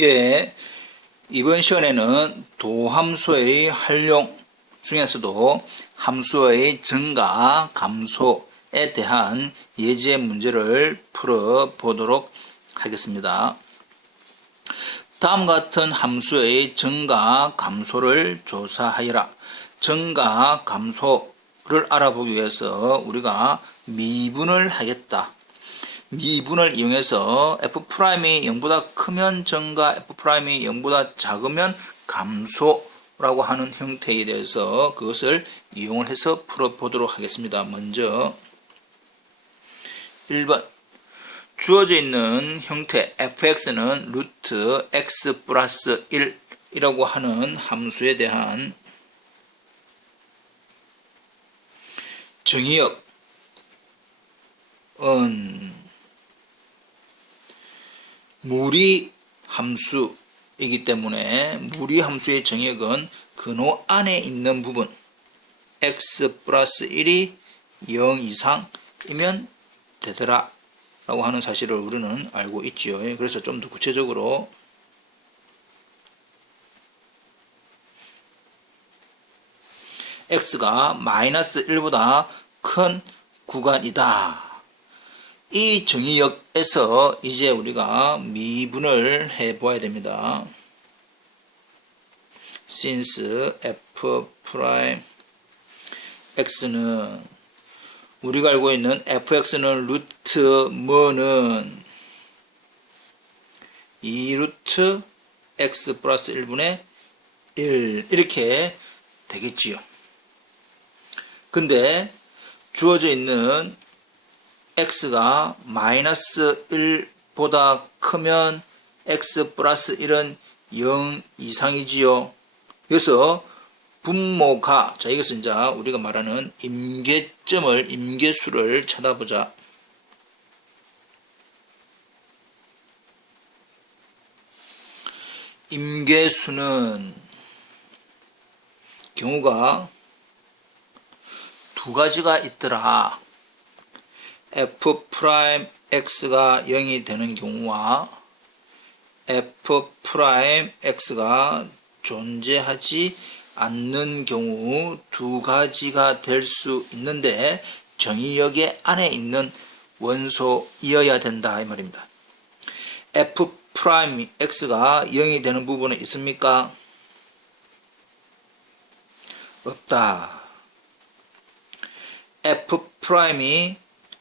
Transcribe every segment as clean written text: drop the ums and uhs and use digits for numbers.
예, 이번 시간에는 도함수의 활용 중에서도 함수의 증가, 감소에 대한 예제 문제를 풀어보도록 하겠습니다. 다음 같은 함수의 증가, 감소를 조사하여라. 증가, 감소를 알아보기 위해서 우리가 미분을 하겠다. 미분을 이용해서 F'이 0보다 크면 증가, F'이 0보다 작으면 감소라고 하는 형태에 대해서 그것을 이용을 해서 풀어보도록 하겠습니다. 먼저 1번 주어져 있는 형태 fx는 루트 x 플러스 1이라고 하는 함수에 대한 정의역은 무리 함수이기 때문에 무리 함수의 정의역은 근호 안에 있는 부분 x 플러스 1이 0 이상이면 되더라 라고 하는 사실을 우리는 알고 있지요. 그래서 좀 더 구체적으로 x가 마이너스 1보다 큰 구간이다. 이 정의역에서 이제 우리가 미분을 해 보아야 됩니다. since f 프라임 x는 우리가 알고 있는 fx는 루트 뭐는 2루트 x 플러스 1분의 1 이렇게 되겠지요. 근데 주어져 있는 x가 마이너스 1보다 크면 x 플러스 1은 0 이상이지요. 그래서 분모가, 자, 이것은 이제 우리가 말하는 임계점을, 임계수를 찾아보자. 임계수는 경우가 두 가지가 있더라. f'x가 0이 되는 경우와 f'x가 존재하지 않는 경우 두 가지가 될 수 있는데 정의역의 안에 있는 원소이어야 된다 이 말입니다. f'x가 0이 되는 부분은 있습니까? 없다. f'이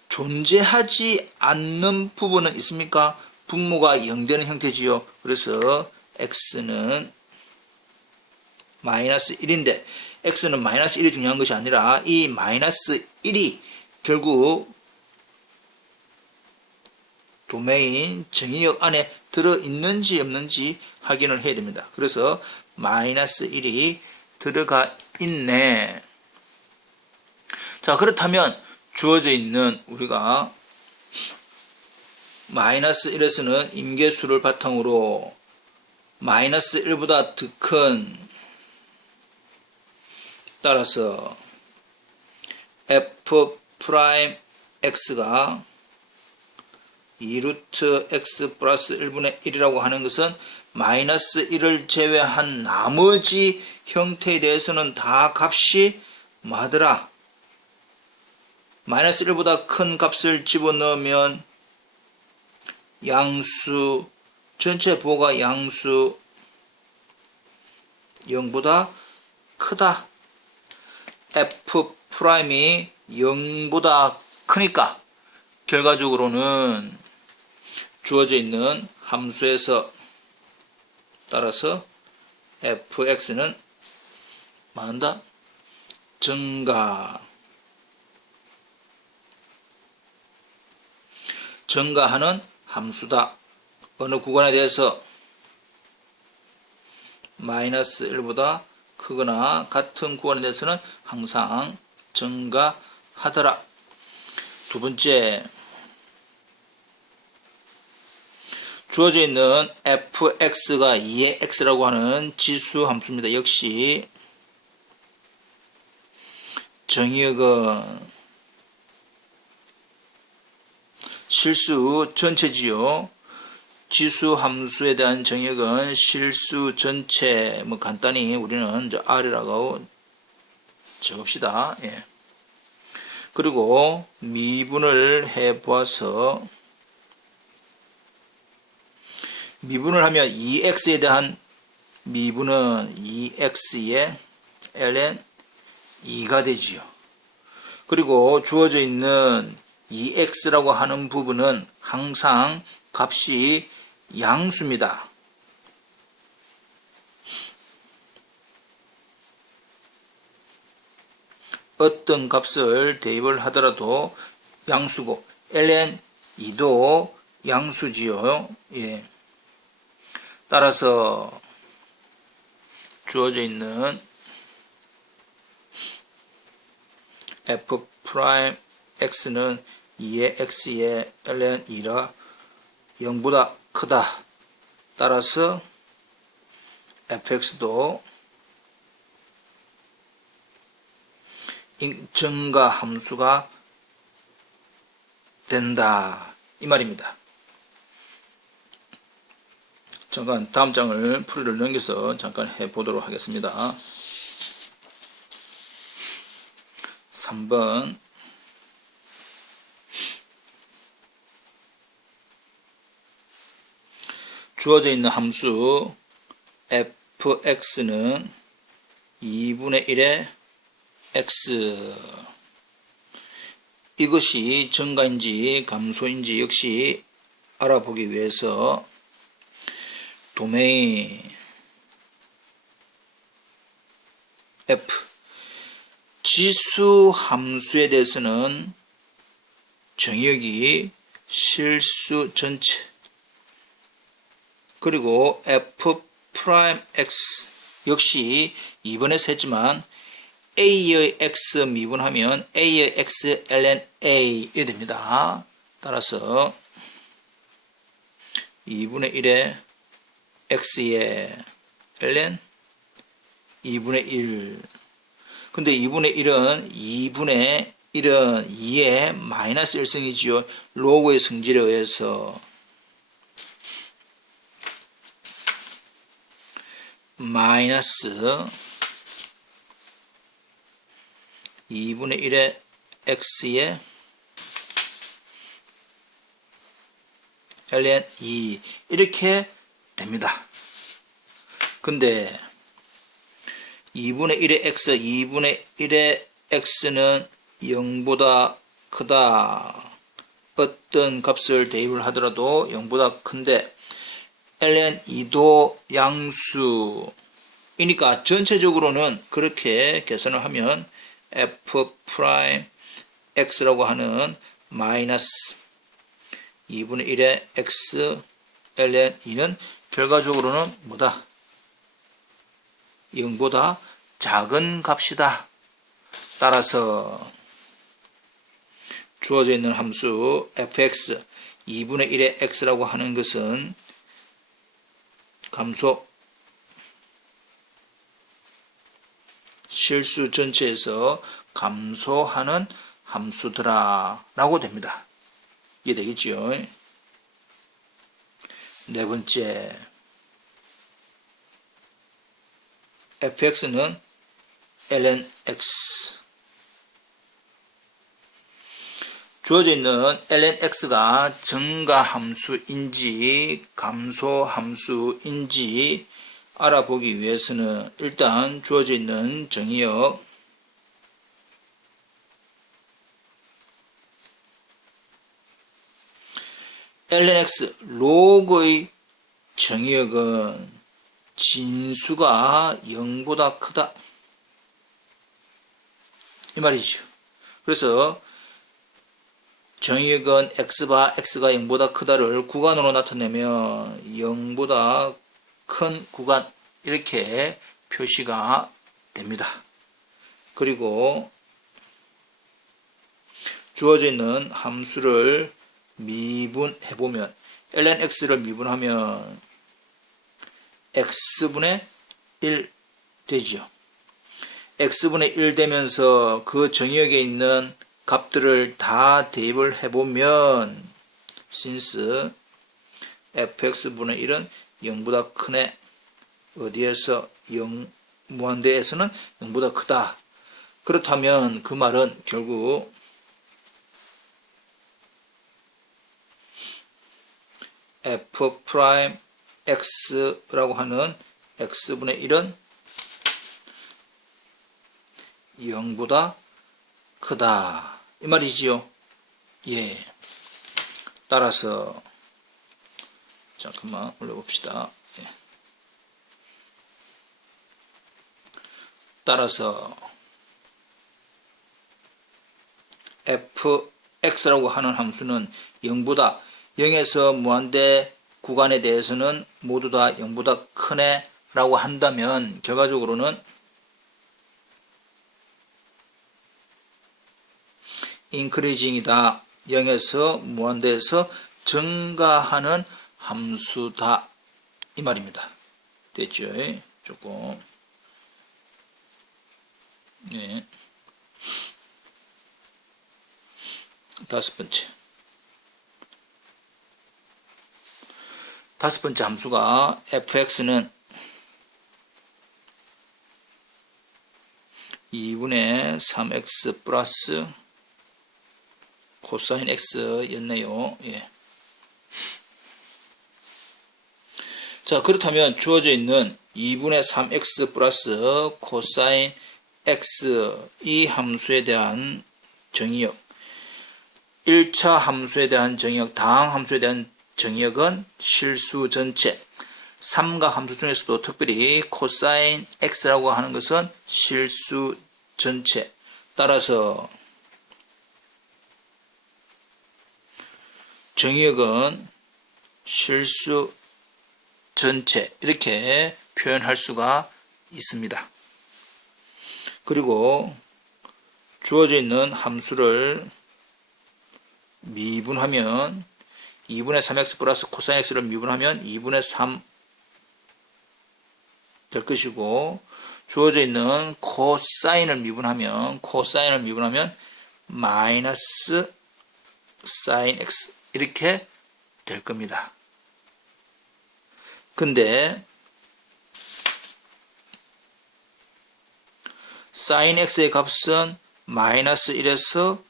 존재하지 않는 부분은 있습니까? 분모가 0 되는 형태지요. 그래서 x는 마이너스 1인데 x는 마이너스 1이 중요한 것이 아니라 이 마이너스 1이 결국 도메인 정의역 안에 들어있는지 없는지 확인을 해야 됩니다. 그래서 마이너스 1이 들어가 있네. 자, 그렇다면 주어져 있는 우리가 마이너스 1에서는 임계수를 바탕으로 마이너스 1보다 더 큰 따라서 f'x가 2루트 x 플러스 1분의 1이라고 하는 것은 마이너스 1을 제외한 나머지 형태에 대해서는 다 값이 뭐하더라? 마이너스 1보다 큰 값을 집어넣으면 양수, 전체 부호가 양수 0보다 크다. f'이 0보다 크니까 결과적으로는 주어져 있는 함수에서 따라서 fx는 뭐한다? 증가하는 함수다. 어느 구간에 대해서 마이너스 1보다 크거나 같은 구간에 대해서는 항상 증가하더라. 두 번째, 주어져 있는 fx가 2의 x라고 하는 지수 함수입니다. 역시 정의역은 실수 전체지요. 지수 함수에 대한 정의역은 실수 전체, 뭐 간단히 우리는 이제 R이라고 적읍시다. 예. 그리고 미분을 해 보아서 미분을 하면 2x에 대한 미분은 2x의 ln 2가 되지요. 그리고 주어져 있는 2x라고 하는 부분은 항상 값이 양수입니다. 어떤 값을 대입을 하더라도 양수고 ln 2도 양수지요. 예. 따라서 주어져 있는 f'x는 2의 x의 ln 2라 0보다 크다. 따라서 fx도 증가 함수가 된다. 이 말입니다. 잠깐 다음 장을 풀이를 넘겨서 잠깐 해보도록 하겠습니다. 3번 주어져 있는 함수 fx는 2분의 1의 x 이것이 증가인지 감소인지 역시 알아보기 위해서 도메인 f 지수 함수에 대해서는 정의역이 실수 전체 그리고 f'x 역시 2번에서 했지만 a의 x 미분하면 a의 x ln a 이렇게 됩니다. 따라서 2분의 1의 x의 ln 2분의 1 근데 2분의 1은 2의 마이너스 1승이지요. 로그의 성질에 의해서 마이너스 2분의 1의 x의 ln 2 이렇게 됩니다. 근데 2분의 1의 x, 2분의 1의 x는 0보다 크다. 어떤 값을 대입을 하더라도 0보다 큰데 ln 2도 양수이니까 전체적으로는 그렇게 계산을 하면 f'x라고 하는 마이너스 2분의 1의 x ln 2는 결과적으로는 뭐다? 0보다 작은 값이다. 따라서 주어져 있는 함수 fx 2분의 1의 x라고 하는 것은 감소 실수 전체에서 감소하는 함수더라 라고 됩니다. 이해되겠죠? 네 번째 fx는 ln x 주어져 있는 ln x가 증가 함수인지 감소 함수인지 알아보기 위해서는 일단 주어져 있는 정의역 ln x 로그의 정의역은 진수가 0보다 크다 이 말이죠. 그래서 정의역은 x가 0보다 크다를 구간으로 나타내면 0보다 큰 구간 이렇게 표시가 됩니다. 그리고 주어져 있는 함수를 미분해보면 ln x를 미분하면 x분의 1 되죠. x분의 1 되면서 그 정의역에 있는 값들을 다 대입을 해보면 since fx분의 1은 0보다 크네. 어디에서? 무한대에서는 0보다 크다. 그렇다면 그 말은 결국 f'x라고 하는 x분의 1은 0보다 크다. 이 말이지요. 예. 따라서 잠깐만 올려봅시다. 예. 따라서 fx라고 하는 함수는 0보다 0에서 무한대 구간에 대해서는 모두 다 0보다 크네 라고 한다면 결과적으로는 increasing이다. 0에서 무한대에서 증가하는 함수다. 이 말입니다. 됐죠? 조금. 네. 다섯 번째 함수가 fx는 2분의 3x 플러스 코사인 x였네요. 예. 자, 그렇다면 주어져 있는 2분의 3x 플러스 코사인 x 이 함수에 대한 정의역, 1차 함수에 대한 정의역, 다항 함수에 대한 정의역은 실수 전체, 삼각 함수 중에서도 특별히 코사인 x라고 하는 것은 실수 전체. 따라서 정의역은 실수 전체 이렇게 표현할 수가 있습니다. 그리고 주어져 있는 함수를 미분하면 2분의 3x 플러스 코사인 x를 미분하면 2분의 3 될 것이고, 주어져 있는 코사인을 미분하면 마이너스 사인 x 이렇게 될 겁니다. 근데 사인 x의 값은 마이너스 1에서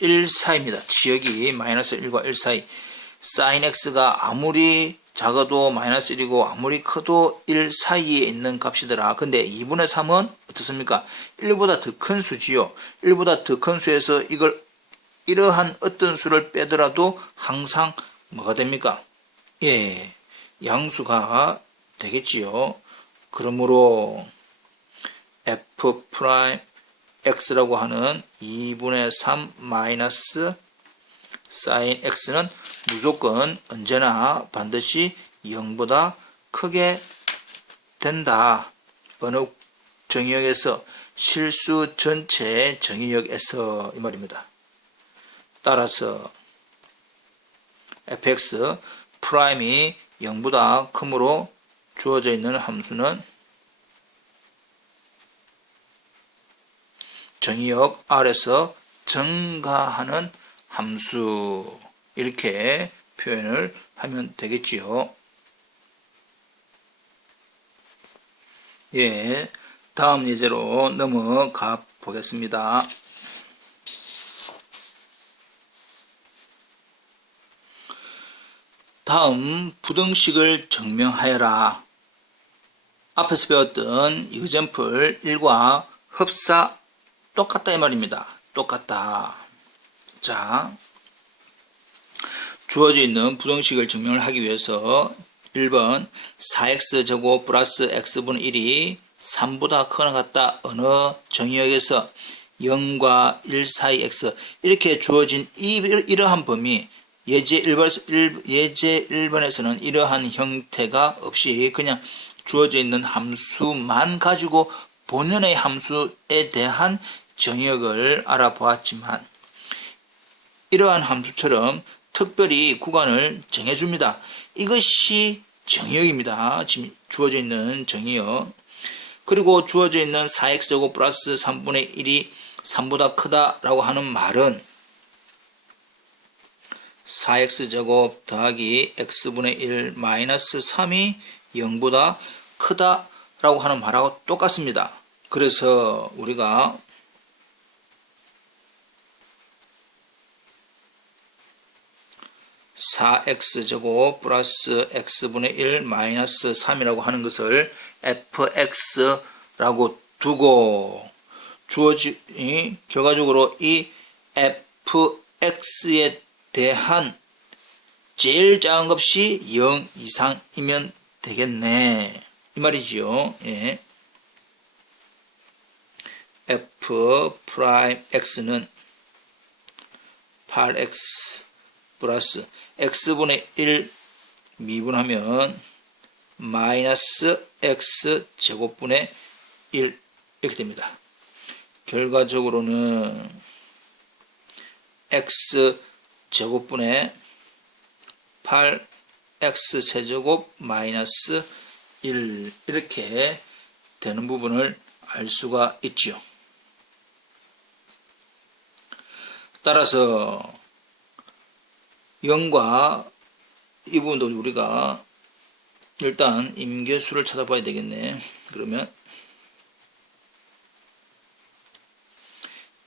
1 사이입니다. 지역이 마이너스 1과 1 사이. 사인 x가 아무리 작아도 마이너스 1이고 아무리 커도 1 사이에 있는 값이더라. 근데 2분의 3은 어떻습니까? 1보다 더 큰 수지요. 1보다 더 큰 수에서 이러한 어떤 수를 빼더라도 항상 뭐가 됩니까? 예, 양수가 되겠지요. 그러므로 f'x라고 하는 2분의 3 마이너스 사인 x는 무조건 언제나 반드시 0보다 크게 된다. 어느 정의역에서? 실수 전체 정의역에서 이 말입니다. 따라서 fx 프라임이 0보다 크므로 주어져 있는 함수는 정의역 R에서 증가하는 함수 이렇게 표현을 하면 되겠지요. 예, 다음 예제로 넘어가 보겠습니다. 다음 부등식을 증명하여라. 앞에서 배웠던 example 1과 흡사 똑같다 이 말입니다. 똑같다. 자, 주어져 있는 부등식을 증명을 하기 위해서 1번 4x제곱 플러스 x분의 1이 3보다 크거나 같다. 어느 정의역에서 0과 1 사이 x 이렇게 주어진 이러한 범위 예제 1번에서는 이러한 형태가 없이 그냥 주어져 있는 함수만 가지고 본연의 함수에 대한 정의역을 알아보았지만 이러한 함수처럼 특별히 구간을 정해줍니다. 이것이 정의역입니다. 지금 주어져 있는 정의역. 그리고 주어져 있는 4x제곱 플러스 3분의 1이 3보다 크다라고 하는 말은 4x제곱 더하기 x분의 1 마이너스 3이 0보다 크다라고 하는 말하고 똑같습니다. 그래서 우리가 4x제곱 플러스 x분의 1 마이너스 3이라고 하는 것을 fx라고 두고 결과적으로 이 fx에 대한 제일 작은 값이 0 이상이면 되겠네 이 말이지요. 예. f 프라임 x는 8x 플러스 x분의 1 미분하면 마이너스 x 제곱분의 1 이렇게 됩니다. 결과적으로는 x 제곱분의 8x 세제곱 마이너스 1 이렇게 되는 부분을 알 수가 있죠. 따라서 0과 이 부분도 우리가 일단 임계수를 찾아봐야 되겠네. 그러면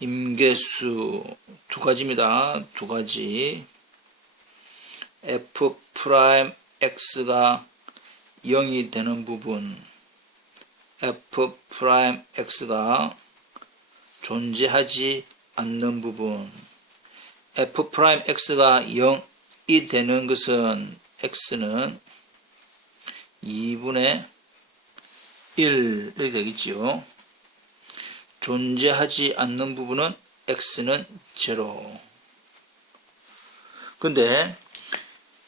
임계수 두 가지입니다. 두 가지. f 프라임 x가 0이 되는 부분, f 프라임 x가 존재하지 않는 부분. f 프라임 x가 0이 되는 것은 x는 2분의 1 이렇게 되겠지요. 존재하지 않는 부분은 x는 0. 근데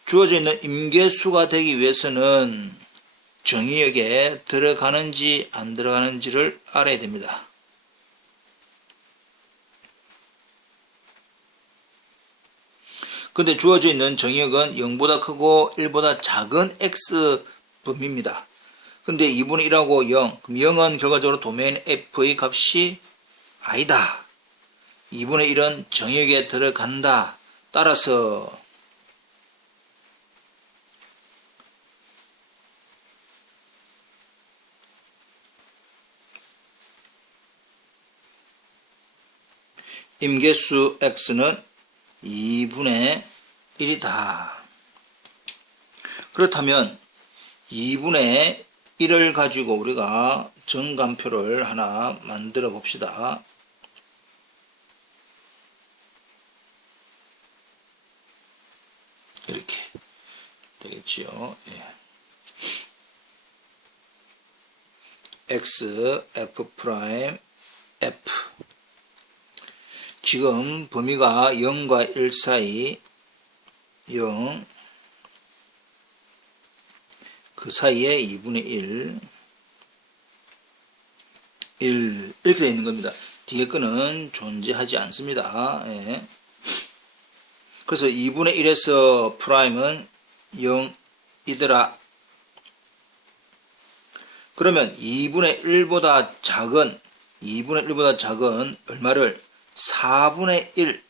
주어져 있는 임계수가 되기 위해서는 정의역에 들어가는지 안 들어가는지를 알아야 됩니다. 근데 주어져 있는 정의역은 0보다 크고 1보다 작은 x 범위입니다. 근데 2분의 1하고 0, 그럼 0은 결과적으로 도메인 f의 값이 아니다. 2분의 1은 정의역에 들어간다. 따라서 임계수 x는 2분의 1이다. 그렇다면 2분의 1을 가지고 우리가 정관표를 하나 만들어 봅시다. 이렇게 되겠지요. 예. x, f 프라임, f. 지금 범위가 0과 1 사이, 0, 그 사이에 2분의 1, 1 이렇게 되어 있는 겁니다. 뒤에 거는 존재하지 않습니다. 예. 그래서 2분의 1에서 프라임은 0이더라. 그러면 2분의 1보다 작은 얼마를 4분의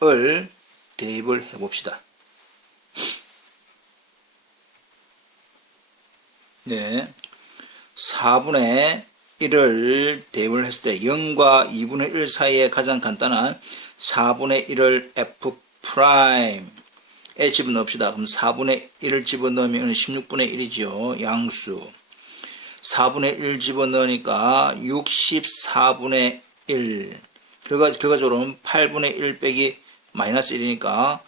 1을 대입을 해봅시다. 네, 4분의 1을 대입을 했을 때 0과 2분의 1 사이에 가장 간단한 4분의 1을 f 프라임에 집어넣읍시다. 그럼 4분의 1을 집어넣으면 16분의 1이죠. 양수. 4분의 1 집어넣으니까 64분의 1. 결과적으로는 8분의 1 빼기 마이너스 1이니까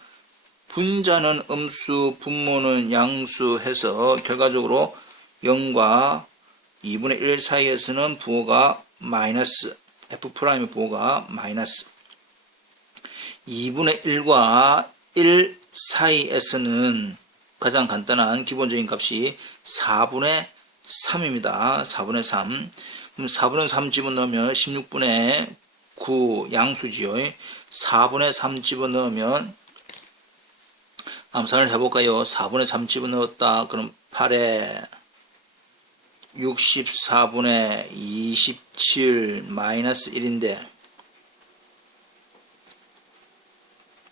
분자는 음수, 분모는 양수 해서 결과적으로 0과 2분의 1 사이에서는 부호가 마이너스, f'의 부호가 마이너스. 2분의 1과 1 사이에서는 가장 간단한 기본적인 값이 4분의 3입니다. 4분의 3. 그럼 4분의 3 집어넣으면 16분의 9 양수지요. 4분의 3 집어넣으면 암산을 해볼까요? 4분의 3 집어넣었다. 그럼 8에 64분의 27 마이너스 1인데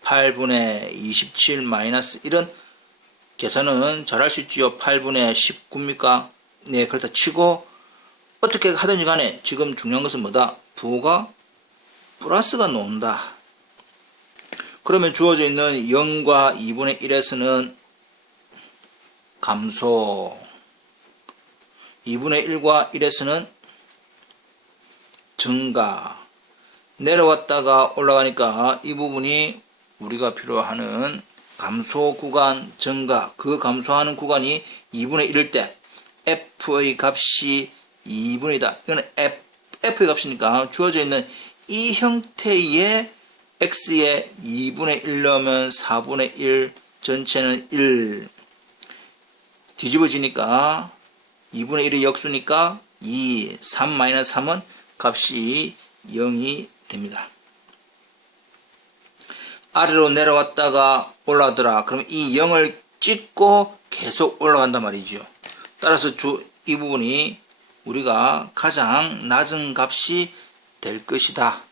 8분의 27 마이너스 1은 계산은 잘 할 수 있지요. 8분의 19입니까? 네, 그렇다 치고 어떻게 하든지 간에 지금 중요한 것은 뭐다? 부호가 플러스가 나온다. 그러면 주어져 있는 0과 2분의 1에서는 감소, 2분의 1과 1에서는 증가, 내려왔다가 올라가니까 이 부분이 우리가 필요하는 감소 구간, 증가, 그 감소하는 구간이 2분의 1일 때 f의 값이 2분의 1이다. 이거는 f의 값이니까 주어져 있는 이 형태의 x에 2분의 1 넣으면 4분의 1, 전체는 1 뒤집어지니까 2분의 1이 역수니까 2, 3-3은 값이 0이 됩니다. 아래로 내려왔다가 올라가더라. 그럼 이 0을 찍고 계속 올라간단 말이죠. 따라서 이 부분이 우리가 가장 낮은 값이 될 것이다.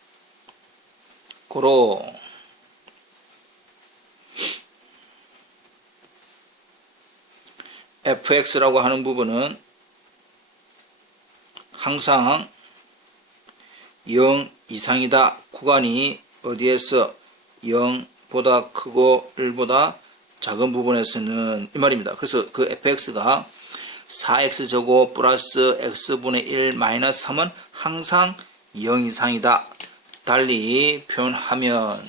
고로 fx라고 하는 부분은 항상 0 이상이다. 구간이 어디에서 0보다 크고 1보다 작은 부분에서는 이 말입니다. 그래서 그 fx가 4x제곱 플러스 x분의 1 마이너스 3은 항상 0 이상이다. 달리 표현하면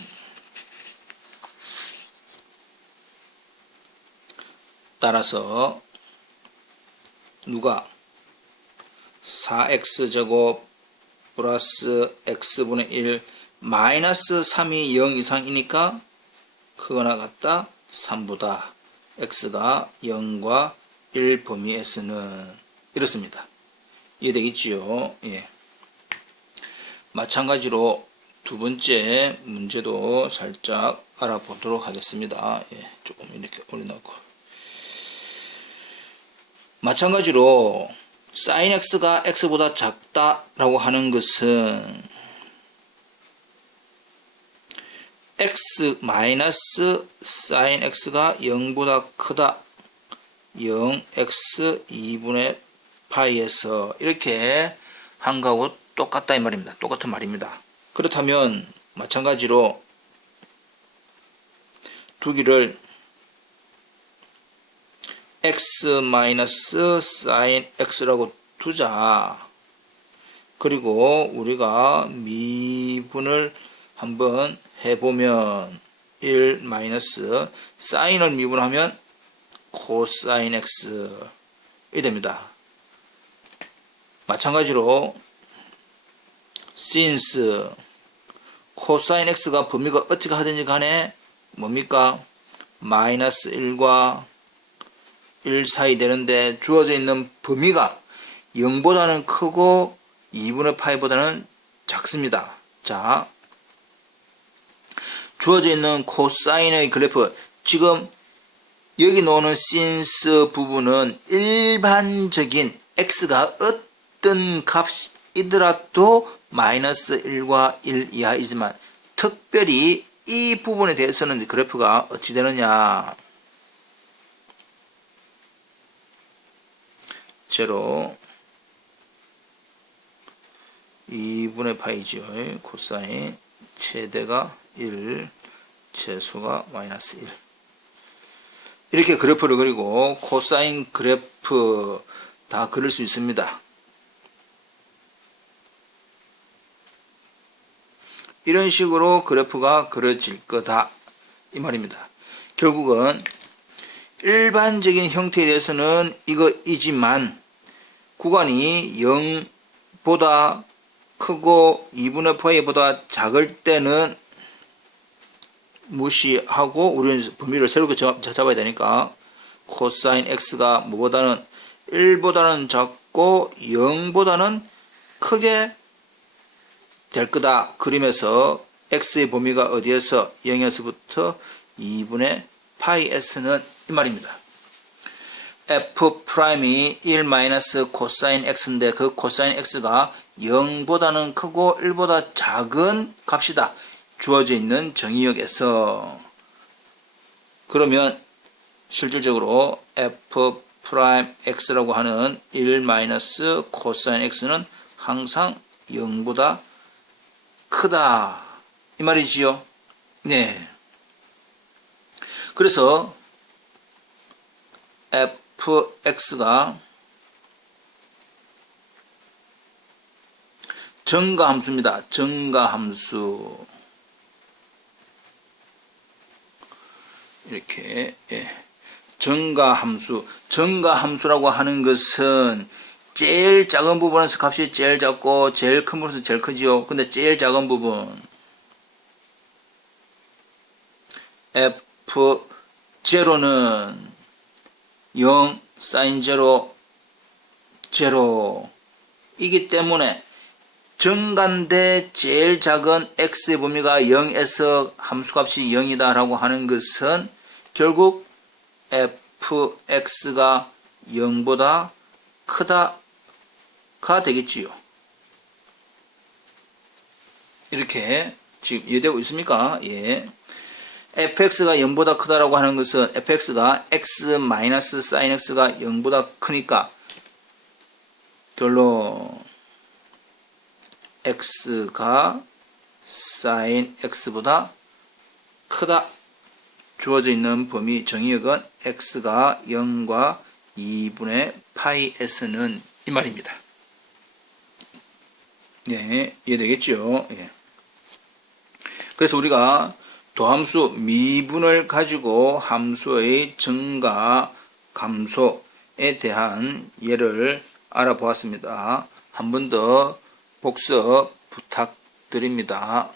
따라서 누가 4x제곱 플러스 x분의 1 마이너스 3이 0 이상이니까 크거나 같다 3보다 x가 0과 1 범위에서는 이렇습니다. 이해되겠지요? 예. 마찬가지로 두 번째 문제도 살짝 알아보도록 하겠습니다. 예, 조금 이렇게 올려놓고 마찬가지로 sin x가 x보다 작다라고 하는 것은 x 마이너스 sin x가 0보다 크다 0x 2분의 파이에서 이렇게 한 거하고 똑같다 이 말입니다. 똑같은 말입니다. 그렇다면 마찬가지로 두 개를 x 마이너스 sin x라고 두자. 그리고 우리가 미분을 한번 해보면 1 마이너스 사인을 미분하면 코사인 x 이 됩니다. 마찬가지로 since 코사인 x가 범위가 어떻게 하든지 간에 뭡니까? 마이너스 1과 1 사이 되는데 주어져 있는 범위가 0보다는 크고 2분의 파이보다는 작습니다. 자, 주어져 있는 코사인의 그래프, 지금 여기 나오는 since 부분은 일반적인 x가 어떤 값이더라도 마이너스 1과 1 이하이지만 특별히 이 부분에 대해서는 그래프가 어찌 되느냐, 제로 2분의 파이죠. 코사인 최대가 1, 최소가 마이너스 1. 이렇게 그래프를 그리고 코사인 그래프 다 그릴 수 있습니다. 이런 식으로 그래프가 그려질 거다 이 말입니다. 결국은 일반적인 형태에 대해서는 이거이지만 구간이 0보다 크고 2분의 파이보다 작을 때는 무시하고 우리는 범위를 새롭게 잡아야 되니까 코사인 x가 뭐보다는 1보다는 작고 0보다는 크게 될 거다 그림에서 x의 범위가 어디에서 0에서부터 2분의 파이에서는 이 말입니다. f'이 1 마이너스 코사인 x인데 그 코사인 x가 0보다는 크고 1보다 작은 값이다. 주어져 있는 정의역에서. 그러면 실질적으로 f 프라임 x라고 하는 1 마이너스 코사인 x는 항상 0보다 크다 이 말이지요. 네. 그래서 fx가 증가함수입니다. 증가함수. 이렇게 증가함수. 증가함수라고 하는 것은 제일 작은 부분에서 값이 제일 작고 제일 큰 부분에서 제일 크지요. 근데 제일 작은 부분 f0는 0 사인 0 0 이기 때문에 증가인데 제일 작은 x의 범위가 0에서 함수값이 0이다 라고 하는 것은 결국 fx가 0보다 크다가 되겠지요. 이렇게 지금 이해되고 있습니까? 예. fx가 0보다 크다라고 하는 것은 fx가 x 마이너스 sin x가 0보다 크니까 결론 x가 sin x보다 크다. 주어져 있는 범위 정의역은 x가 0과 2분의 파이 s는 이 말입니다. 네, 이해되겠죠? 예. 그래서 우리가 도함수 미분을 가지고 함수의 증가, 감소에 대한 예를 알아보았습니다. 한 번 더 복습 부탁드립니다.